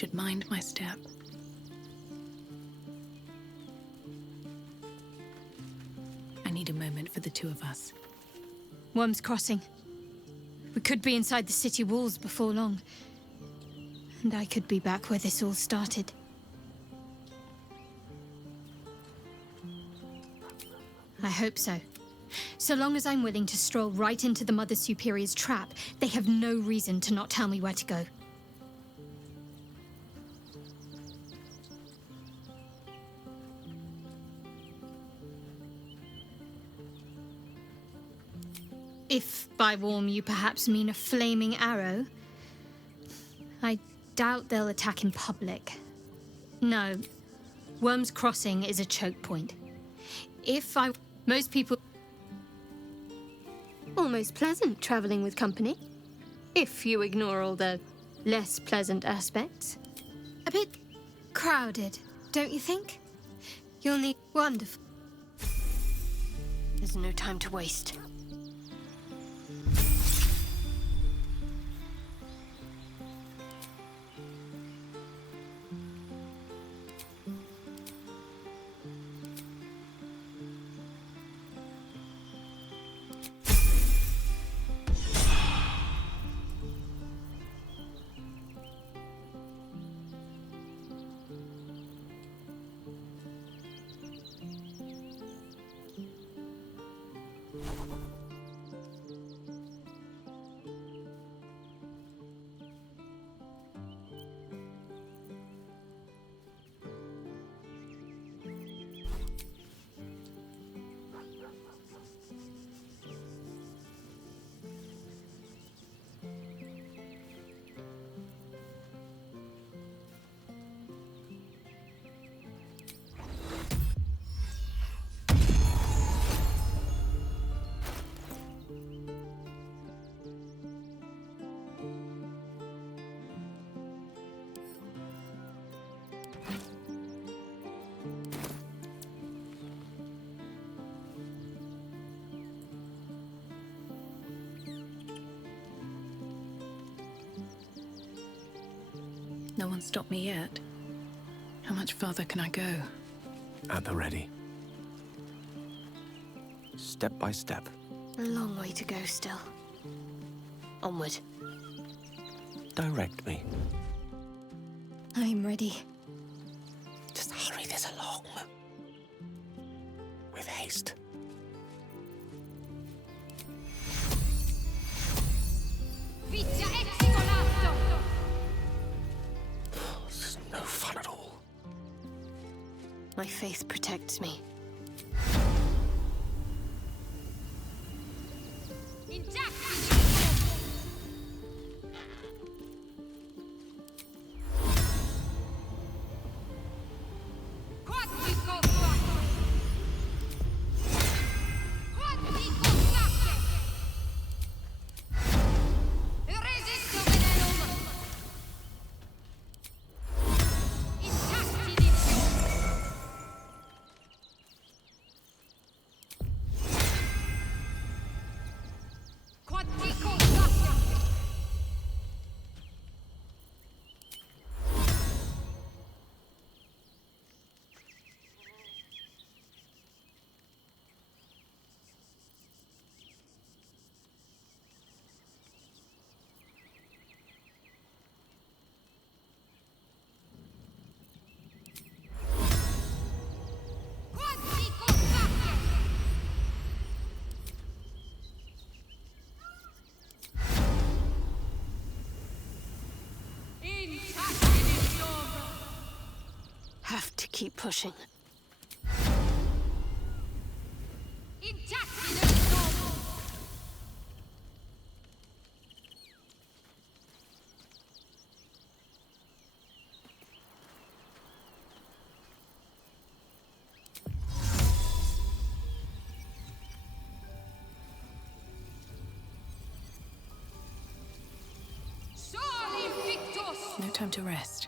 should mind my step. I need a moment for the two of us. Worm's Crossing. We could be inside the city walls before long. And I could be back where this all started. I hope so. So long as I'm willing to stroll right into the Mother Superior's trap, they have no reason to not tell me where to go. If by warm you perhaps mean a flaming arrow, I doubt they'll attack in public. No, Worm's Crossing is a choke point. Most people... Almost pleasant traveling with company, if you ignore all the less pleasant aspects. A bit crowded, don't you think? You'll need... Wonderful. There's no time to waste. No one stopped me yet. How much farther can I go? At the ready. Step by step. A long way to go still. Onward. Direct me. I'm ready. Just hurry this along. With haste. This is no fun at all. My faith protects me. Have to keep pushing. No time to rest.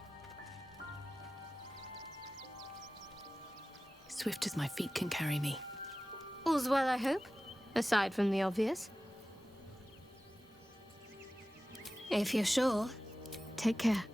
Swift as my feet can carry me. All's well, I hope, aside from the obvious. If you're sure, take care.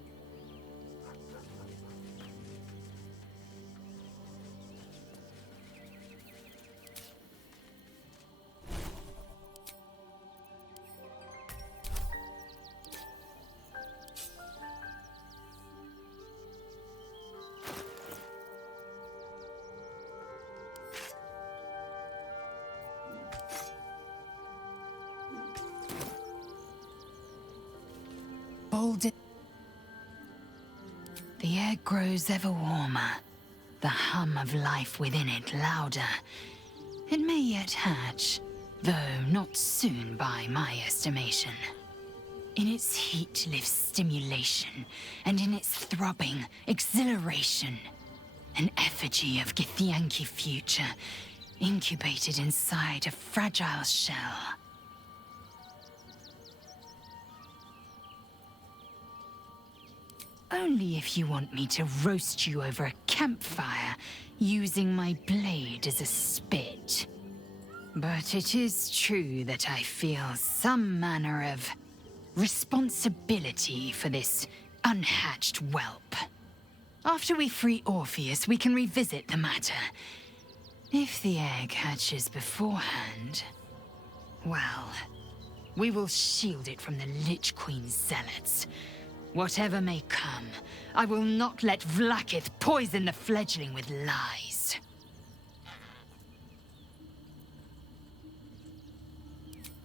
golden... The air grows ever warmer, the hum of life within it louder. It may yet hatch, though not soon by my estimation. In its heat lives stimulation, and in its throbbing, exhilaration. An effigy of Githyanki future, incubated inside a fragile shell. Only if you want me to roast you over a campfire, using my blade as a spit. But it is true that I feel some manner of responsibility for this unhatched whelp. After we free Orpheus, we can revisit the matter. If the egg hatches beforehand, well, we will shield it from the Lich Queen's zealots. Whatever may come, I will not let Vlaakith poison the fledgling with lies.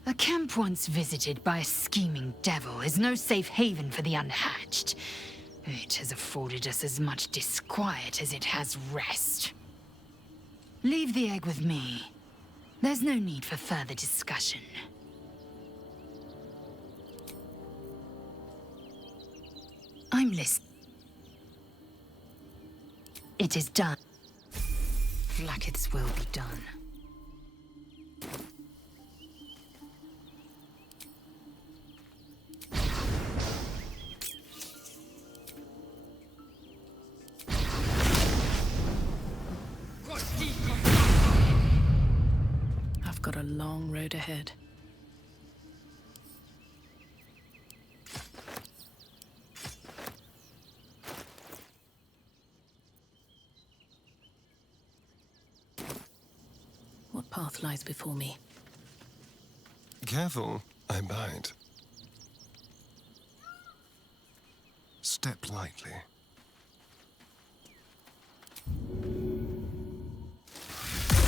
A camp once visited by a scheming devil is no safe haven for the unhatched. It has afforded us as much disquiet as it has rest. Leave the egg with me. There's no need for further discussion. I'm listening. It is done. Vlaakith's will be done. I've got a long road ahead. What path lies before me? Careful, I bite. Step lightly.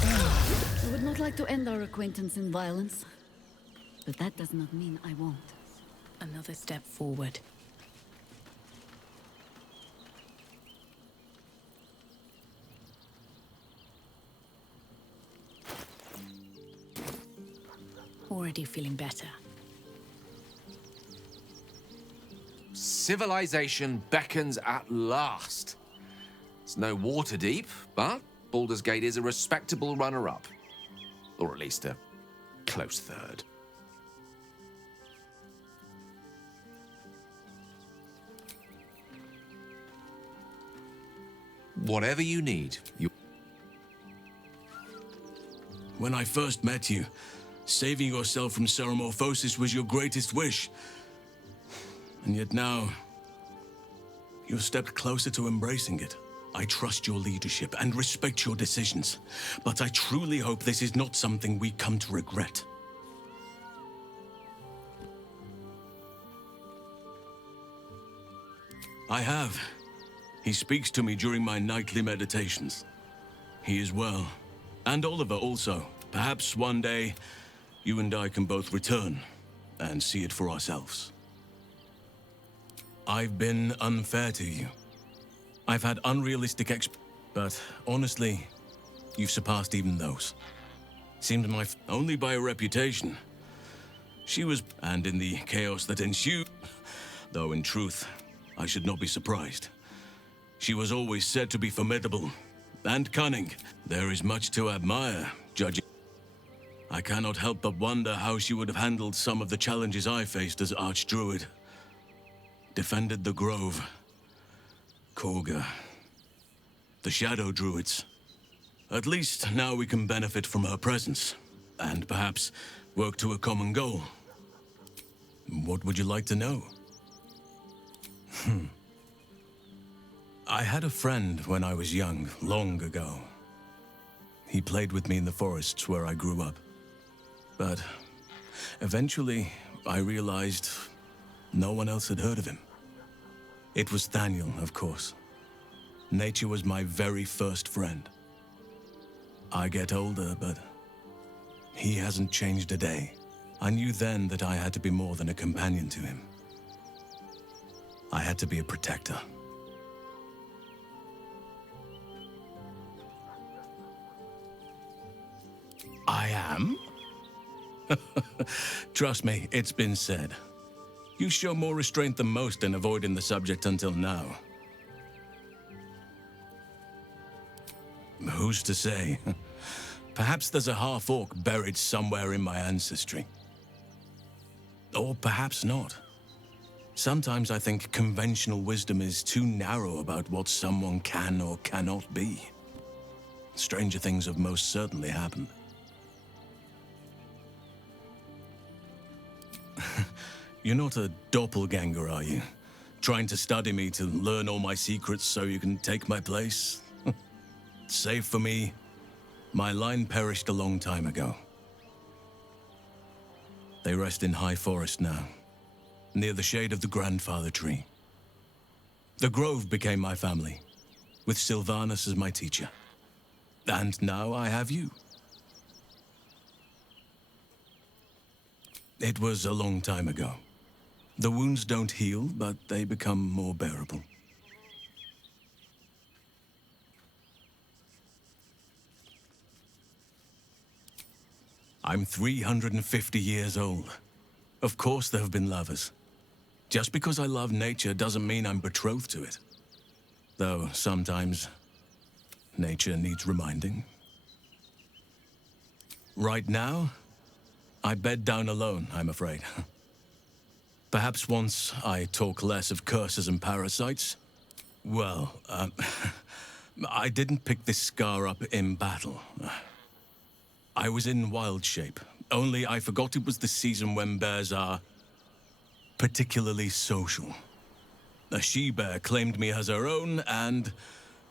I would not like to end our acquaintance in violence, but that does not mean I won't. Another step forward. Already feeling better. Civilization beckons at last. It's no water deep, but Baldur's Gate is a respectable runner-up. Or at least a close third. Whatever you need, you... When I first met you, saving yourself from Ceramorphosis was your greatest wish. And yet now, you've stepped closer to embracing it. I trust your leadership and respect your decisions, but I truly hope this is not something we come to regret. I have. He speaks to me during my nightly meditations. He is well. And Oliver also. Perhaps one day, you and I can both return and see it for ourselves. I've been unfair to you. I've had unrealistic but honestly, you've surpassed even those. Seemed only by a reputation. She was, and in the chaos that ensued, though in truth, I should not be surprised. She was always said to be formidable and cunning. There is much to admire, judging. I cannot help but wonder how she would have handled some of the challenges I faced as Archdruid. Defended the Grove, Korga, the Shadow Druids. At least now we can benefit from her presence, and perhaps work to a common goal. What would you like to know? I had a friend when I was young, long ago. He played with me in the forests where I grew up. But eventually, I realized no one else had heard of him. It was Thaniel, of course. Nature was my very first friend. I get older, but he hasn't changed a day. I knew then that I had to be more than a companion to him. I had to be a protector. I am? Trust me, it's been said. You show more restraint than most in avoiding the subject until now. Who's to say? Perhaps there's a half-orc buried somewhere in my ancestry. Or perhaps not. Sometimes I think conventional wisdom is too narrow about what someone can or cannot be. Stranger things have most certainly happened. You're not a doppelganger, are you? Trying to study me to learn all my secrets so you can take my place? Save for me, my line perished a long time ago. They rest in High Forest now, near the shade of the grandfather tree. The Grove became my family, with Sylvanas as my teacher. And now I have you. It was a long time ago. The wounds don't heal, but they become more bearable. I'm 350 years old. Of course there have been lovers. Just because I love nature doesn't mean I'm betrothed to it. Though sometimes, nature needs reminding. Right now, I bed down alone, I'm afraid. Perhaps once I talk less of curses and parasites. Well, I didn't pick this scar up in battle. I was in wild shape, only I forgot it was the season when bears are particularly social. A she-bear claimed me as her own and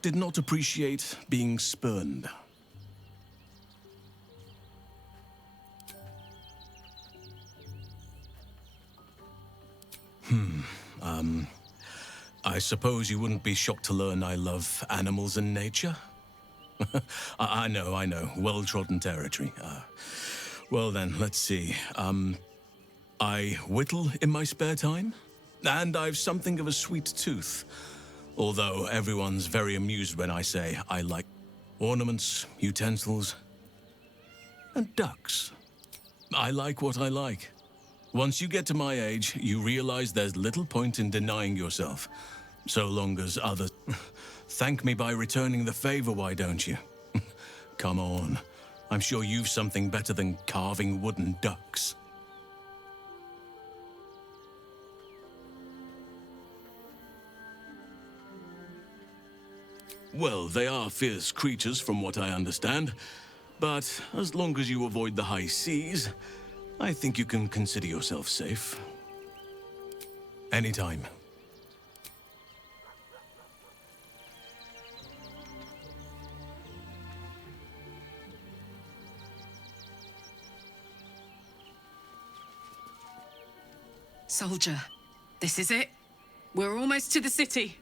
did not appreciate being spurned. I suppose you wouldn't be shocked to learn I love animals and nature? I know. Well-trodden territory. Well then, let's see. I whittle in my spare time, and I've something of a sweet tooth. Although everyone's very amused when I say I like ornaments, utensils, and ducks. I like what I like. Once you get to my age, you realize there's little point in denying yourself, so long as others thank me by returning the favor, why don't you? Come on. I'm sure you've something better than carving wooden ducks. Well, they are fierce creatures from what I understand, but as long as you avoid the high seas, I think you can consider yourself safe. Anytime. Soldier, this is it. We're almost to the city.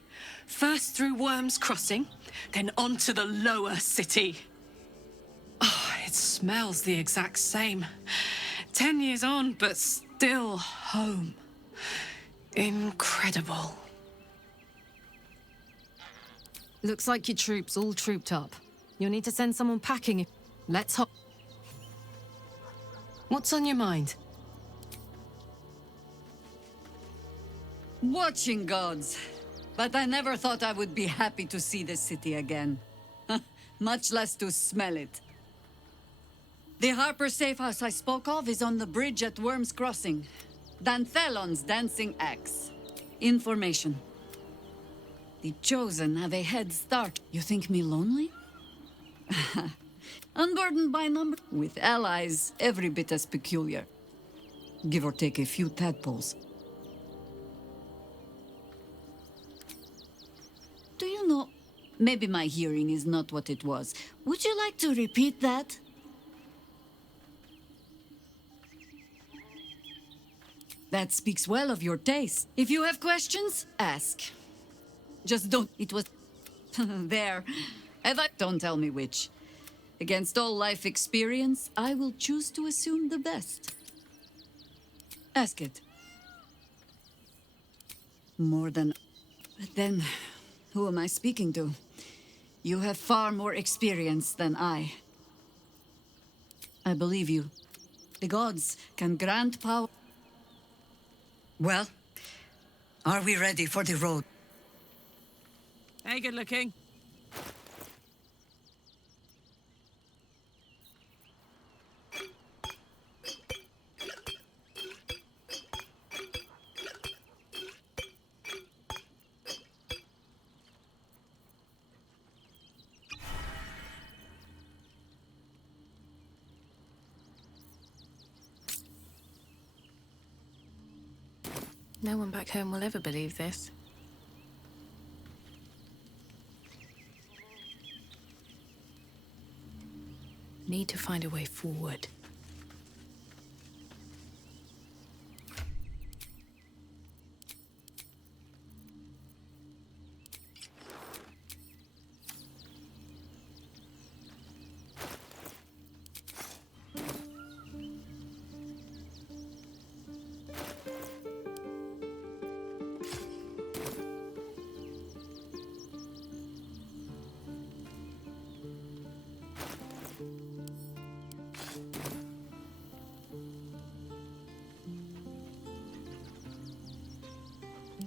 First through Worm's Crossing, then on to the lower city. Oh, it smells the exact same. 10 years on, but still home. Incredible. Looks like your troops all trooped up. You'll need to send someone packing. Let's hop. What's on your mind? Watching gods. But I never thought I would be happy to see the city again. Much less to smell it. The Harper safe house I spoke of is on the bridge at Worm's Crossing. Danthelon's dancing axe. Information. The Chosen have a head start. You think me lonely? Unburdened by number, with allies every bit as peculiar. Give or take a few tadpoles. Do you know, maybe my hearing is not what it was. Would you like to repeat that? That speaks well of your taste. If you have questions, ask. Just don't. It was there. Don't tell me which. Against all life experience, I will choose to assume the best. Ask it. More than... But then, who am I speaking to? You have far more experience than I. I believe you. The gods can grant power. Well, are we ready for the road? Hey, good looking. No one back home will ever believe this. Need to find a way forward.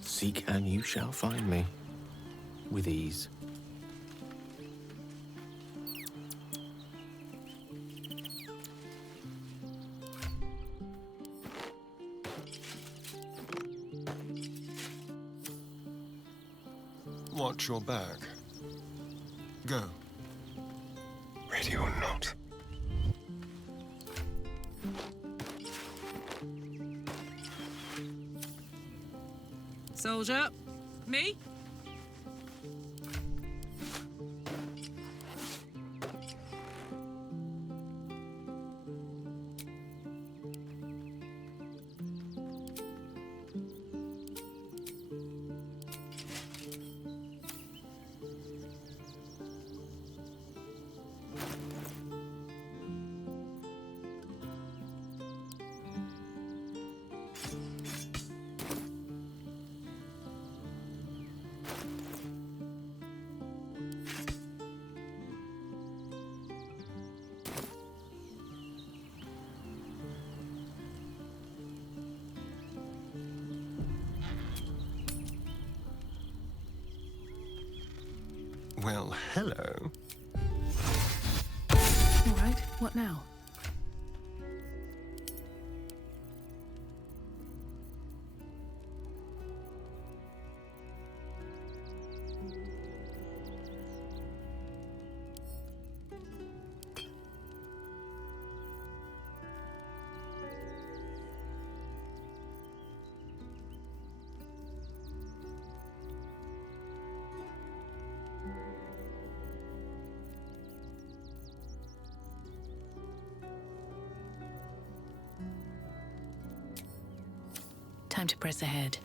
Seek and you shall find me. With ease. Watch your back. Go. Ready or not. Soldier. Me? Well, hello. All right, what now? Time to press ahead.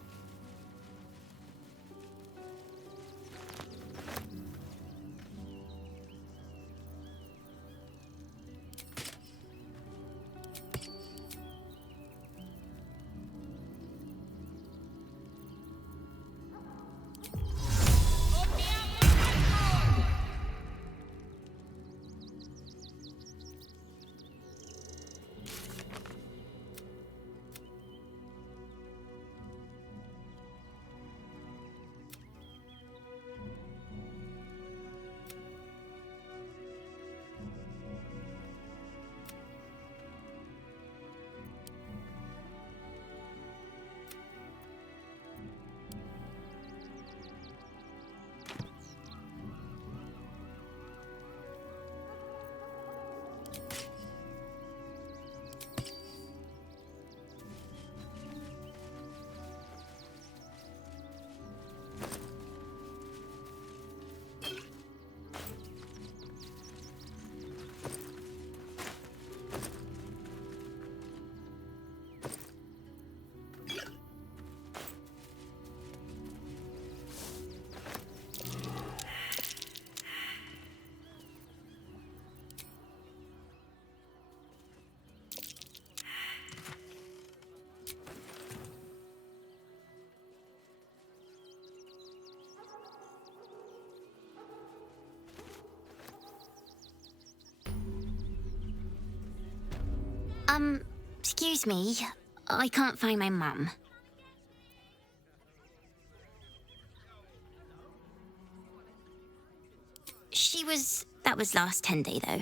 Excuse me. I can't find my mum. That was last 10 day, though.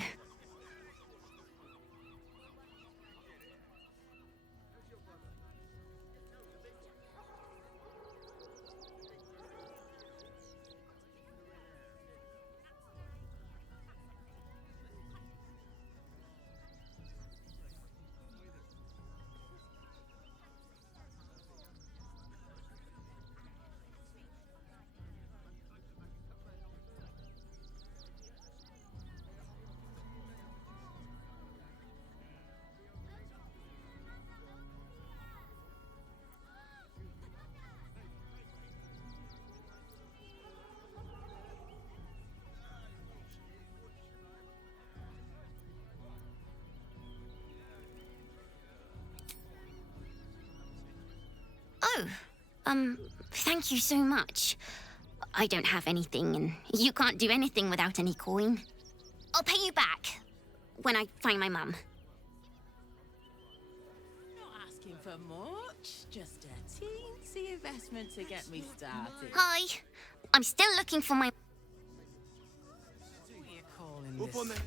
Oh, thank you so much. I don't have anything, and you can't do anything without any coin. I'll pay you back when I find my mum. Not asking for much, just a teensy investment to get me started. Hi, I'm still looking for my... What are you calling this?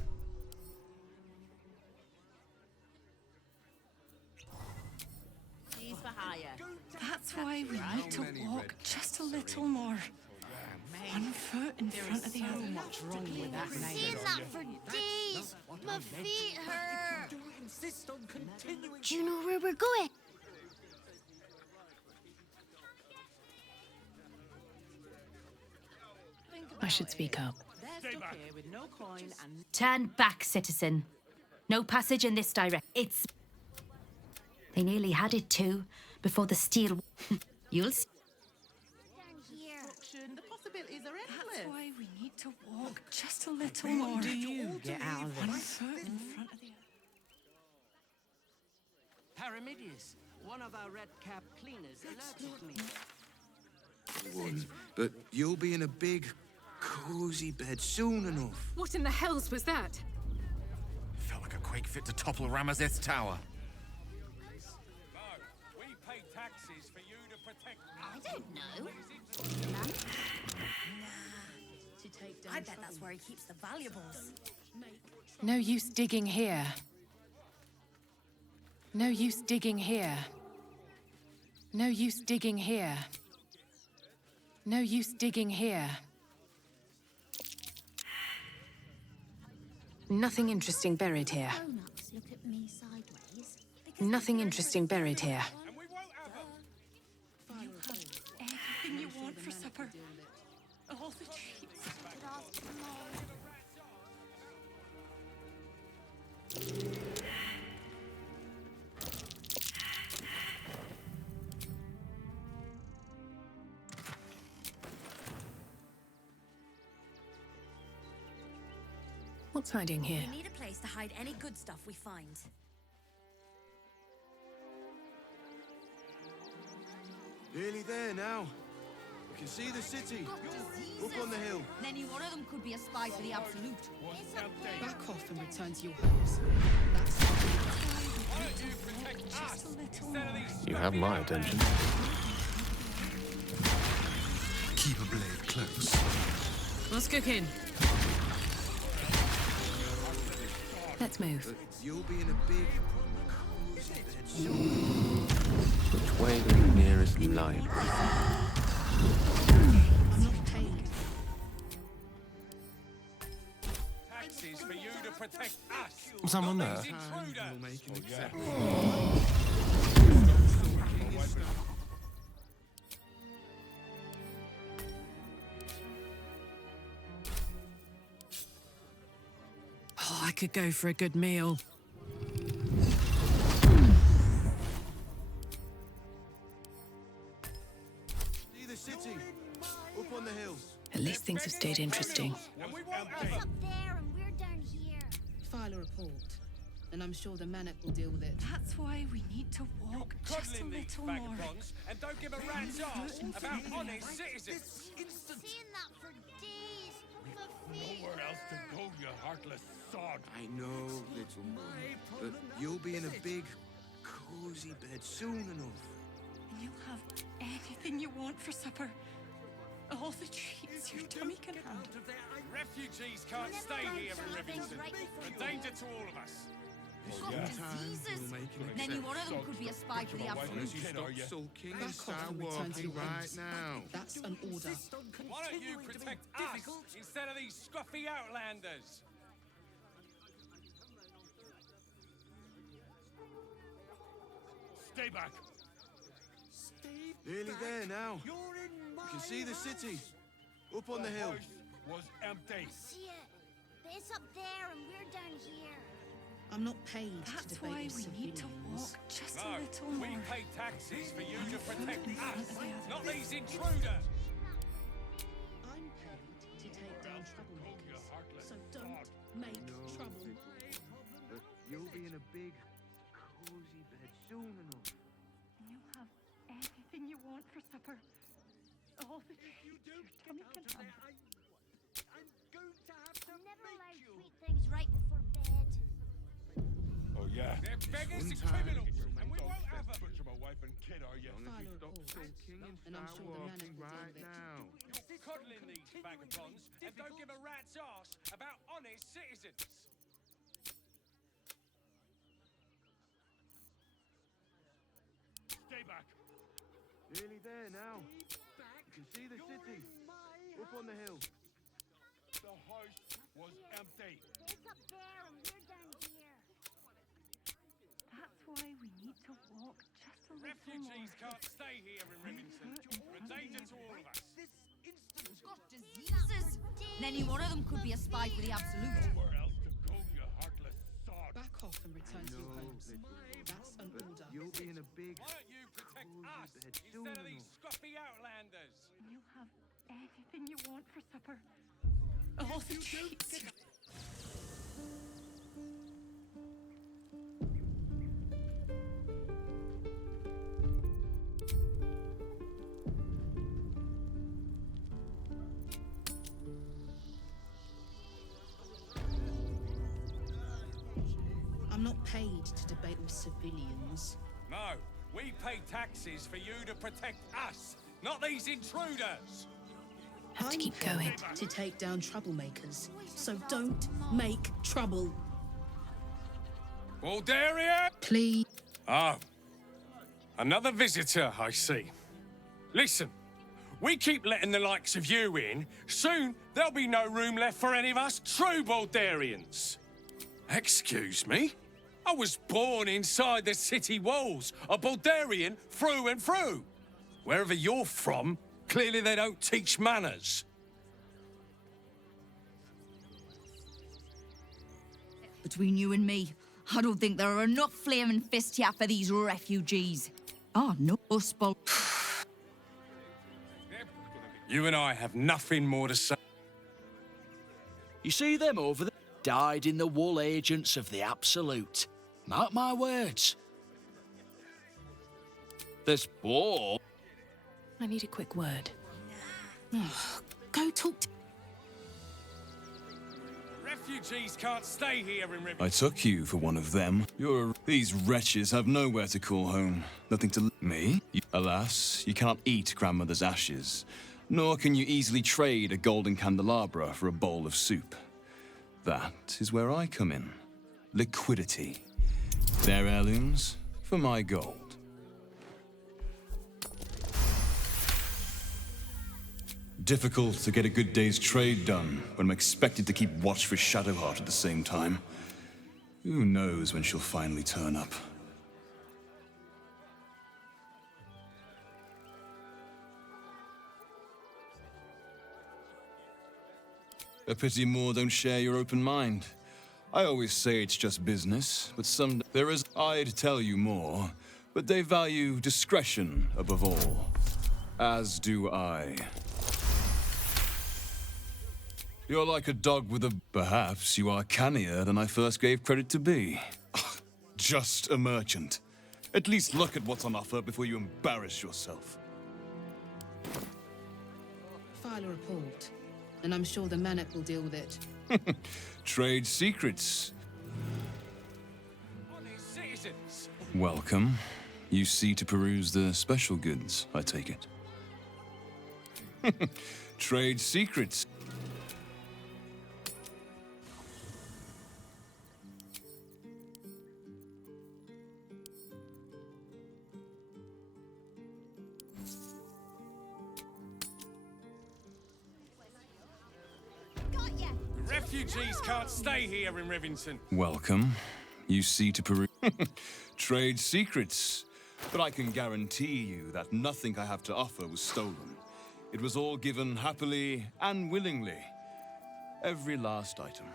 For hire. That's why we need to walk just a little more. One foot in front of the other. What's wrong with that name? Seen that for days. My feet hurt. Do you know where we're going? I should speak up. They're stuck here with no coin and Turn back, citizen. No passage in this direct. It's... They nearly had it too, before the steel... You'll see. the possibilities are endless. That's why we need to walk just a little more. Do you get out of One this? foot in front of the other. Paramidius, one of our red-cap cleaners, alerted me. One, but you'll be in a big, cozy bed soon enough. What in the hells was that? Felt like a quake fit to topple Ramazeth's tower. We pay taxes for you to protect us. I don't know. I bet that's where he keeps the valuables. No use digging here. No use digging here. No use digging here. No use digging here. Nothing interesting buried here. Grown-ups look at me sideways. Nothing interesting buried here. Everything you want for supper. All the treats. What's hiding here? We need a place to hide any good stuff we find. Nearly there now. We can see the city. Up on the hill. Any one of them could be a spy for the Absolute. Back off and return to your homes. Just a little more. You have my attention. Keep a blade close. What's cooking? Let's move. But you'll be in a big, cozy bed soon. Which way to the nearest library? Taxes for you to protect us. Someone there? We'll make an exception. Oh, I could go for a good meal. See the city. Up on the hill. At least things have stayed interesting. It's up there and we're down here. File a report, and I'm sure the Manic will deal with it. That's why we need to walk just a Coddling these little more. vagabonds and don't give a rat's ass about honest citizens. Seen that for days. My Nowhere else to go, you heartless sod. I know, little one, but you'll be in a big, cozy bed soon enough. And you'll have anything you want for supper. All the treats your tummy can handle. Refugees can't stay here in Rivington. They're a danger to all of us. Diseases. Then any one of them could be a spy for the Unless absolute. you stop sulking and Back off start and return to walking your right homes. now. That's an order. Why don't you protect us instead of these scruffy outlanders? Stay back. Nearly there now. You can see the city. Up on the hill. Was empty. See it. It's up there and we're down here. I'm not paid That's to debate why with we need to civilians. walk just No, a little we more. pay taxes for you to protect us, not these intruders. I'm paid to take down troublemakers. So don't make trouble. But you'll be in a big, cozy bed soon enough. And you'll have anything you want for supper. All the treats your tummy can handle. I'm going to have to Never allowed sweet things right before bed. Oh, yeah. They're beggars and criminals, and we won't have them. Butcher my wife and kid, are you? As you stop sulking and I'm start sure the walking manager will right deal with it. now. You're coddling these vagabonds and don't give a rat's ass about honest citizens. Stay back. Nearly there now. You can see the city. Up on the hill. The house was empty. It's up there and we're down here. That's why we need to walk just a little Refugees more. can't stay here in Rivington. They're a danger to all of us. Got diseases. Then any one of them could be a spy for the absolute. Nowhere else to go, you heartless sod. Back off and return to your homes. That's an But order. you'll be in a big, Why don't you protect us bed soon instead of these enough. scruffy outlanders? And you'll have anything you want for supper. All the treats your I'm not paid to debate with civilians. No, we pay taxes for you to protect us, not these intruders. Have to keep going. To take down troublemakers. So don't make trouble. Baldur? Please. Oh, another visitor, I see. Listen, we keep letting the likes of you in. Soon, there'll be no room left for any of us true Baldurians. Excuse me? I was born inside the city walls, a Baldurian through and through. Wherever you're from, clearly they don't teach manners. Between you and me, I don't think there are enough flaming fists here for these refugees. Oh, no, Spal. You and I have nothing more to say. You see them over there? Died in the wool agents of the Absolute. Mark my words. There's more. I need a quick word. Go talk to... Refugees can't stay here in Rivington. I took you for one of them. These wretches have nowhere to call home. Nothing to... Me? Alas, you cannot eat grandmother's ashes. Nor can you easily trade a golden candelabra for a bowl of soup. That is where I come in. Liquidity. Their heirlooms for my gold. Difficult to get a good day's trade done when I'm expected to keep watch for Shadowheart at the same time. Who knows when she'll finally turn up. A pity more don't share your open mind. I always say it's just business, but I'd tell you more, but they value discretion above all. As do I. You're like a dog with a... Perhaps you are cannier than I first gave credit to be. Just a merchant. At least look at what's on offer before you embarrass yourself. File a report. and I'm sure the Manic will deal with it. Trade secrets. Citizens. Welcome. You see to peruse the special goods, I take it. Trade secrets. Refugees can't stay here in Rivington. Welcome. You see to peruse. Trade secrets. But I can guarantee you that nothing I have to offer was stolen. It was all given happily and willingly. Every last item.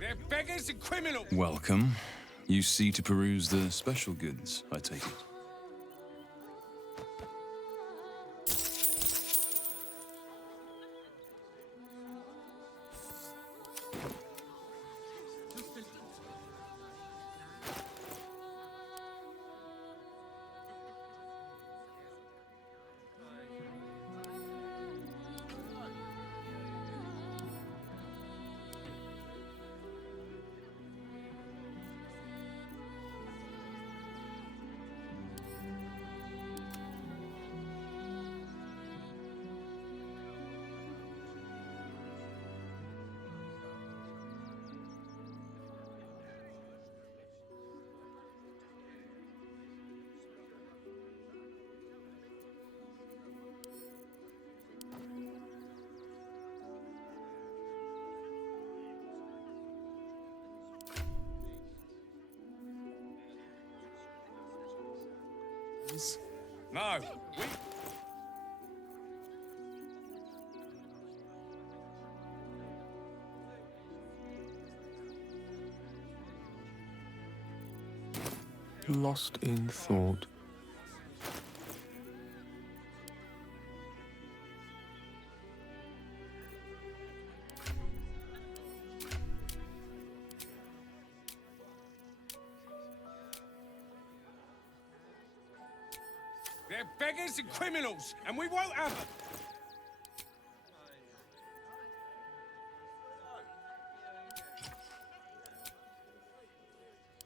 They're beggars and criminals. Welcome. You see to peruse the special goods, I take it. No, we... Lost in thought. They're beggars and criminals, and we won't have them.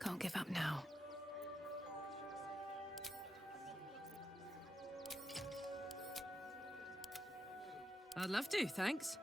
Can't give up now. I'd love to, thanks.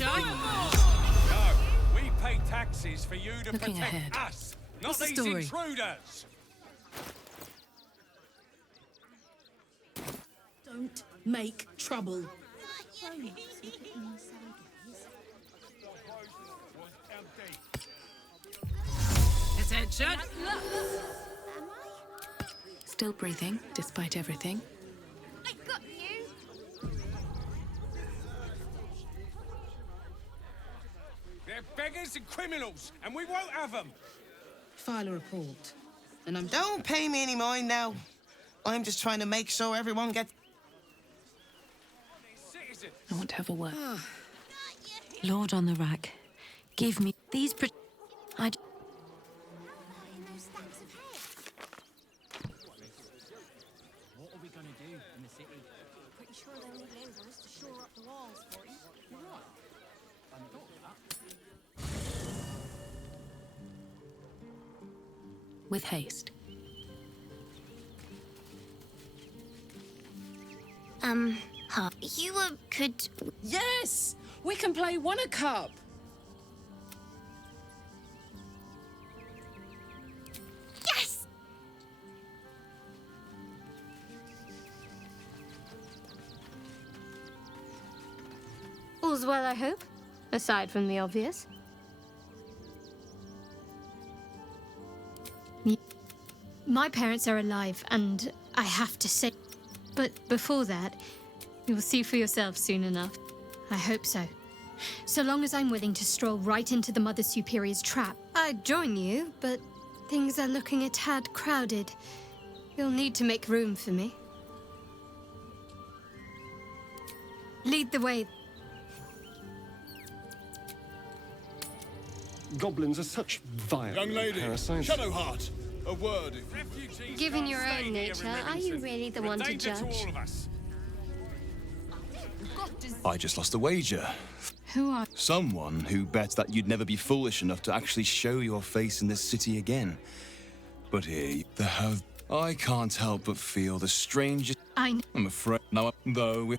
No, we pay taxes for you to Looking protect ahead. us, not What's the these story? intruders. Don't make trouble. head shut. Still breathing, despite everything. I got you. They're beggars and criminals, and we won't have them. File a report. And I'm... Don't pay me any mind now. I'm just trying to make sure everyone gets... I want to have a word. Lord on the rack, give me these. I. What are we gonna do in the city? Pretty sure they'll need laborers to shore up the walls for you. Right. I thought that. With haste. You could... Yes! We can play Won a Cup. Yes! All's well, I hope, aside from the obvious. My parents are alive, and I have to say... But before that, you will see for yourself soon enough. I hope so. So long as I'm willing to stroll right into the Mother Superior's trap, I'd join you, but things are looking a tad crowded. You'll need to make room for me. Lead the way. Goblins are such vile Young lady, parasites. Shadowheart, a word. Given your own nature, are you really the one to judge? I just lost a wager. Who are... Someone who bet that you'd never be foolish enough to actually show your face in this city again. But here, there have... I can't help but feel the strangest... I'm afraid... Now, though...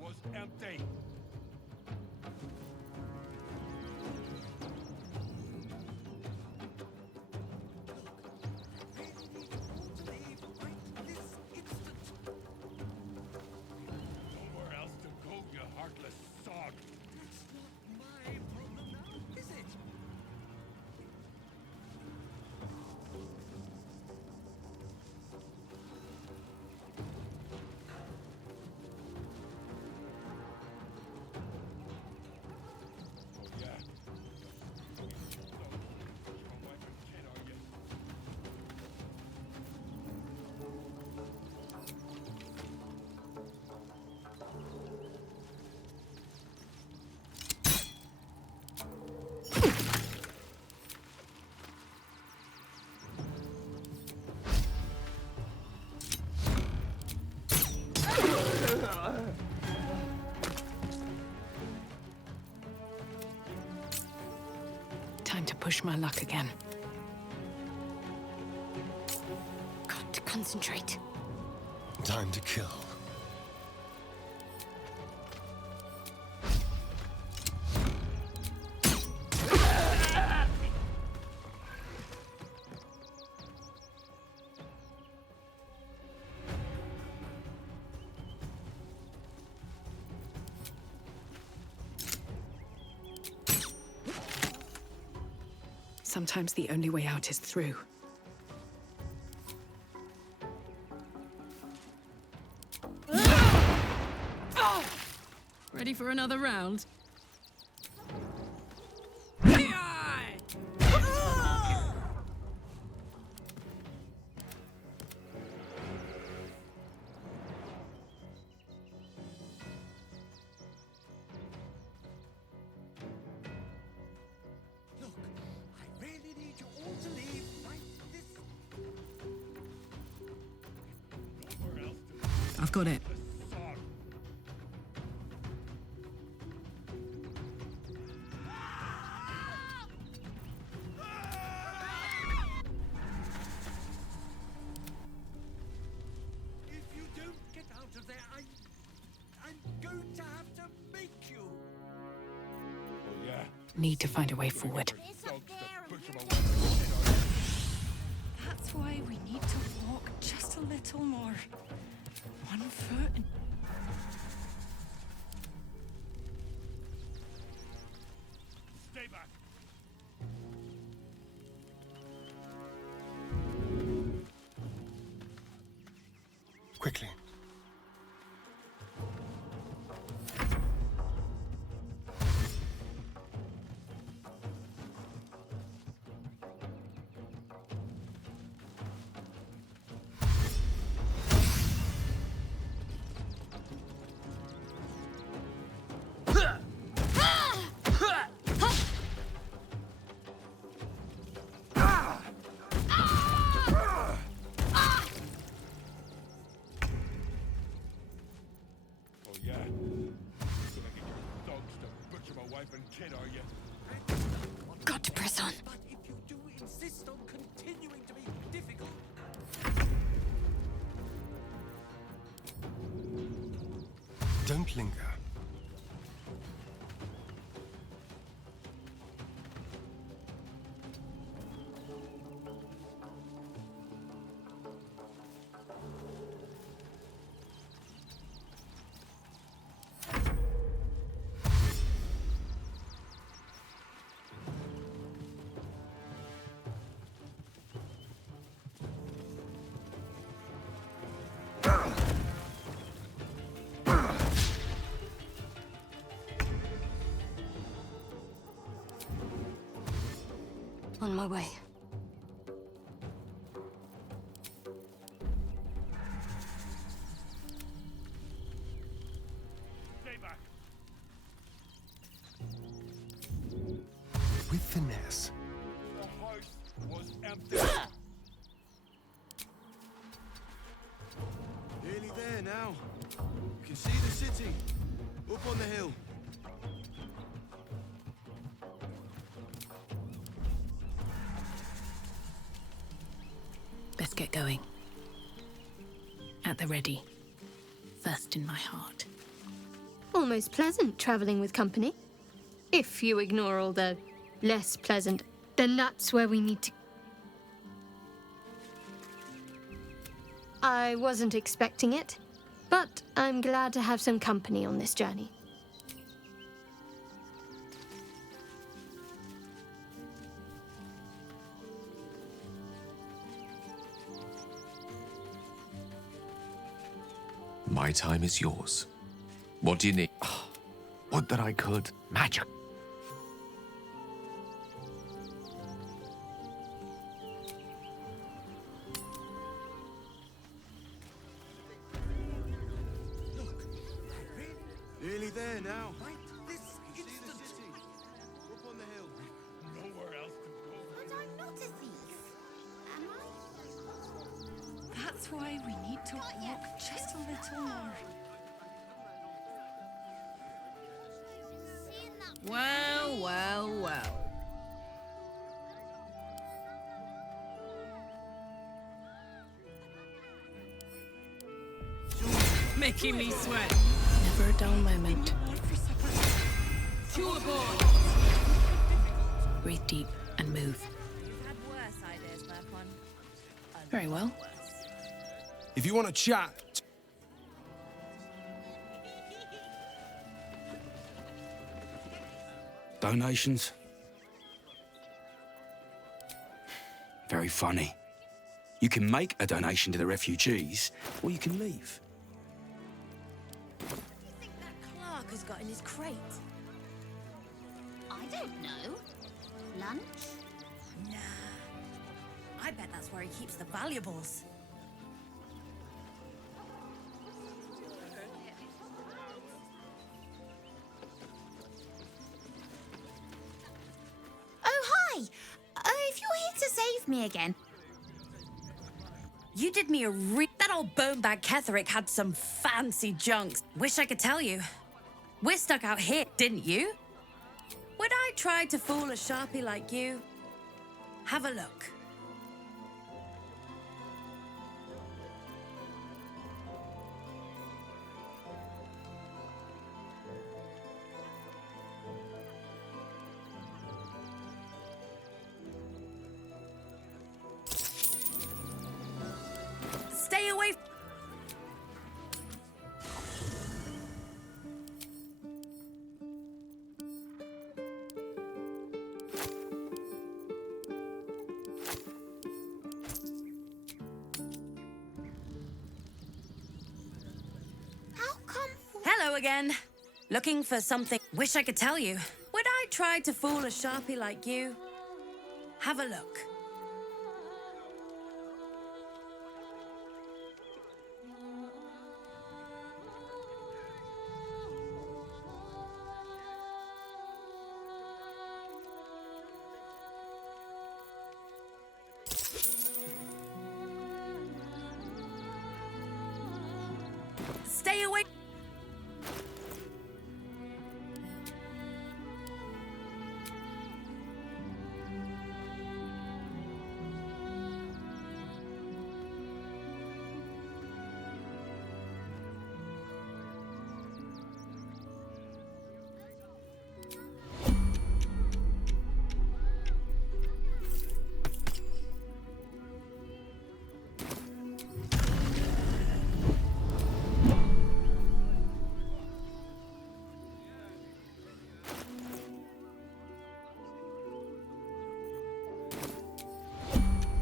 Was empty. Nowhere else to go, you heartless sod. That's not my problem now, is it? Time to push my luck again. Got concentrate. Time to kill. Sometimes the only way out is through. Ready for another round? Look, I really need you all to leave right this. Nowhere else to I've got it. If you don't get out of there, I'm going to have to make you. Oh, yeah. Need to find a way forward. That's why we need to walk just a little more. One foot and... Stay back. Quickly. Oh, yeah. Gonna get your dogs to butcher my wife and kid, are you? Got to press on. But if you do insist on continuing to be difficult, Don't linger. On my way. Stay back. With finesse. The house was empty. Nearly there now. You can see the city. Up on the hill. Let's get going. At the ready. First in my heart. Almost pleasant traveling with company. If you ignore all the less pleasant, then that's where we need to... I wasn't expecting it, but I'm glad to have some company on this journey. My time is yours. What do you need? Would that I could. Magic. Nearly there now. right this You see the instant. city. Up on the hill. Nowhere else to go. But I'm not a thief, am I? That's why we need to walk just a little more. Seeing that Well, well, well. making me sweat. Never a dull moment. To aboard. Breathe deep and move. Very well. If you want to chat... Donations? Very funny. You can make a donation to the refugees, or you can leave. Clark has got in his crate. I don't know. Lunch? Nah. I bet that's where he keeps the valuables. Oh, hi! If you're here to save me again. You did me a That old bonebag Ketherick had some fancy junks. Wish I could tell you. We're stuck out here, didn't you? Would I try to fool a sharpie like you? Have a look. Stay away. How come? Hello again. Looking for something. Wish I could tell you. Would I try to fool a sharpie like you? Have a look. Stay away.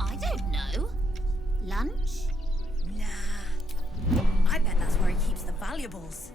I don't know. Lunch? Nah. I bet that's where he keeps the valuables.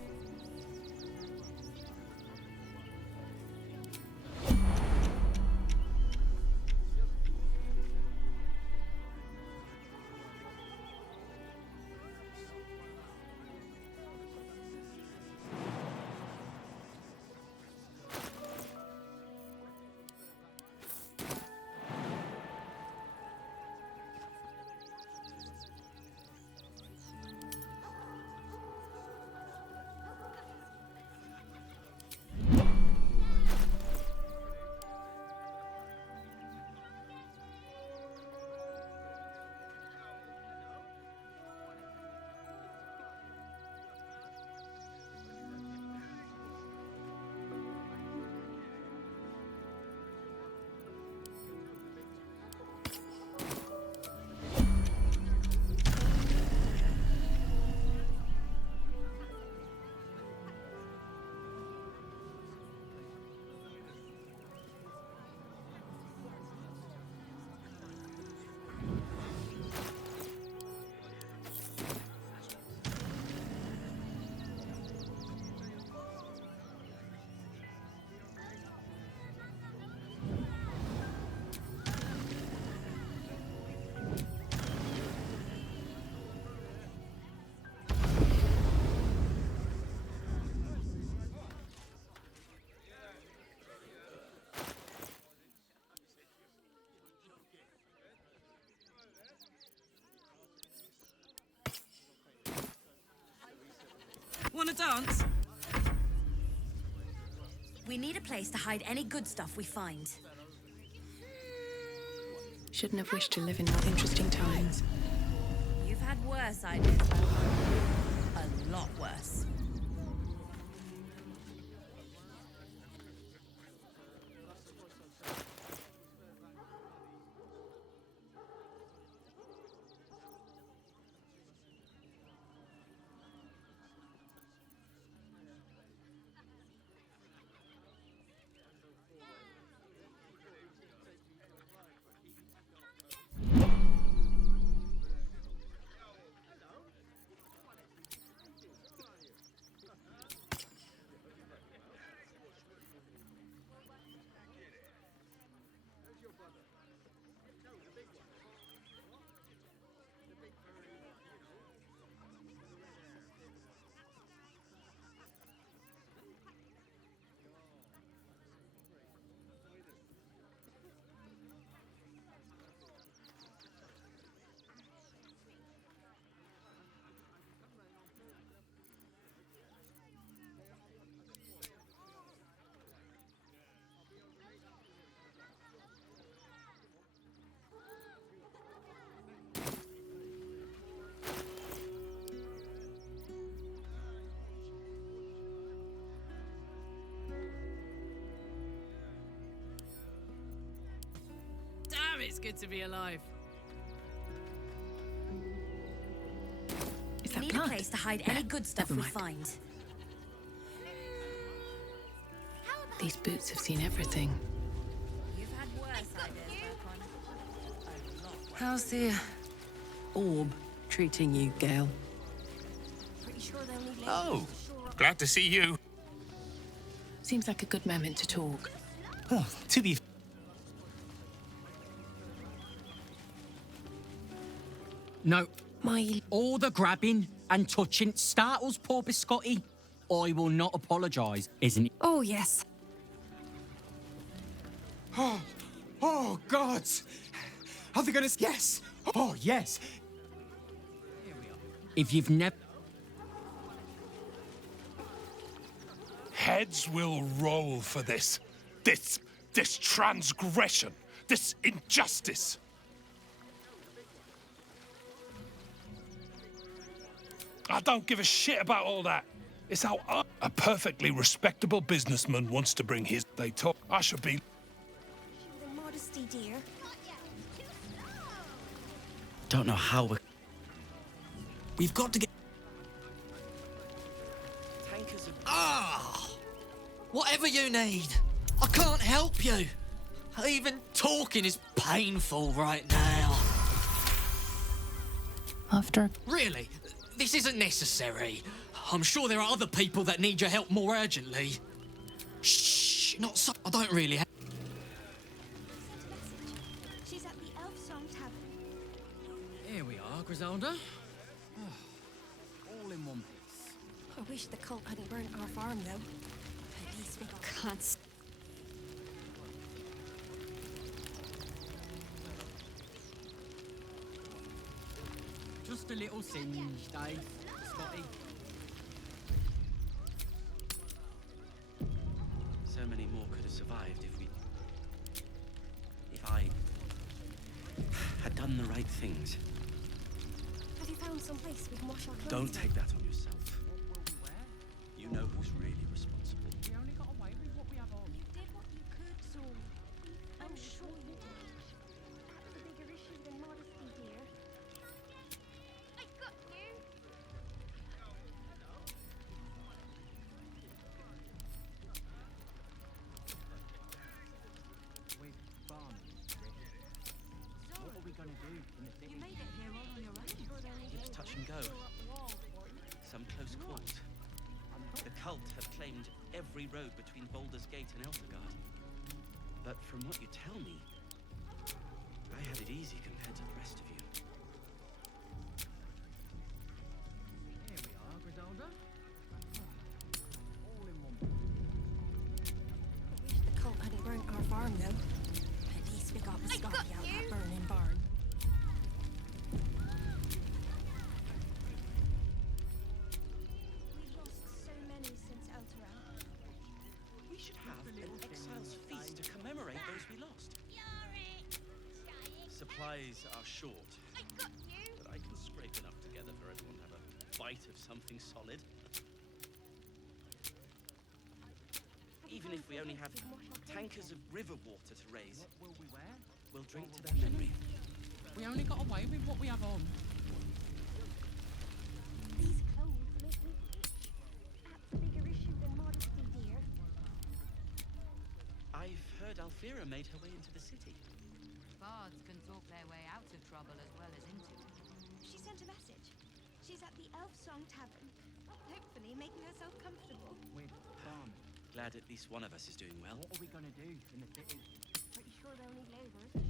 Want to dance? We need a place to hide any good stuff we find. Shouldn't have wished to live in more interesting times. You've had worse ideas. A lot worse. Damn, it's good to be alive. We need a place to hide any good stuff we find. These boots have seen everything. You've had worse ideas, Vercon. How's the orb treating you, Gale? Pretty sure they'll need Oh, glad to see you. Seems like a good moment to talk. Oh, to be... No. All the grabbing and touching startles poor Biscotti. I will not apologise, isn't it? Oh, yes. Oh, God! Are they gonna... Yes! Oh, yes! If you've never... Heads will roll for this. This transgression. This injustice. I don't give a shit about all that. It's how a perfectly respectable businessman wants to bring his... They talk. I should be... Modesty, dear. Don't know how we've got to get... Whatever you need. I can't help you. Even talking is painful right now. Really? This isn't necessary. I'm sure there are other people that need your help more urgently. Shh, not so... I don't really have... She's at the Elf Song Tavern. Here we are, Griselda. All in one piece. I wish the cult hadn't burnt our farm, though. At least we got... Can't... Just a little singe, Dave. Scotty. So many more could have survived if I had done the right things. Have you found some place we can wash our clothes? Don't take that on yourself. You know who's really responsible. We only got away with what we have on. You did what you could, Saul. I'm sure you did. That's a bigger issue than modesty, dear. I got you. With Barney, what are we going to do in the city? You made it here all on your own. It's touch and go. Some close calls. The cult have claimed every road between Baldur's Gate and Eltergard. But from what you tell me, I had it easy compared to the rest of you. Here we are, Griselda. All in one. I wish the cult hadn't burnt our farm, though. At least we got the Scotty out of that burning barn. We've lost so many since Elteran. We should have an exile's feast to commemorate those we lost. Supplies are short, but I can scrape enough together for everyone to have a bite of something solid. Even if we only have tankers of river water to raise. What will we wear? We'll drink to their memory. We only got away with what we have on. These clothes make me itch. That's a bigger issue than modesty, dear. I've heard Alfira made her way into the city. Bards can talk their way out of trouble as well as into it. She sent a message. She's at the Elf Song Tavern, hopefully making herself comfortable. With farming. Glad at least one of us is doing well. What are we gonna do in the city? Pretty sure they'll need labourers.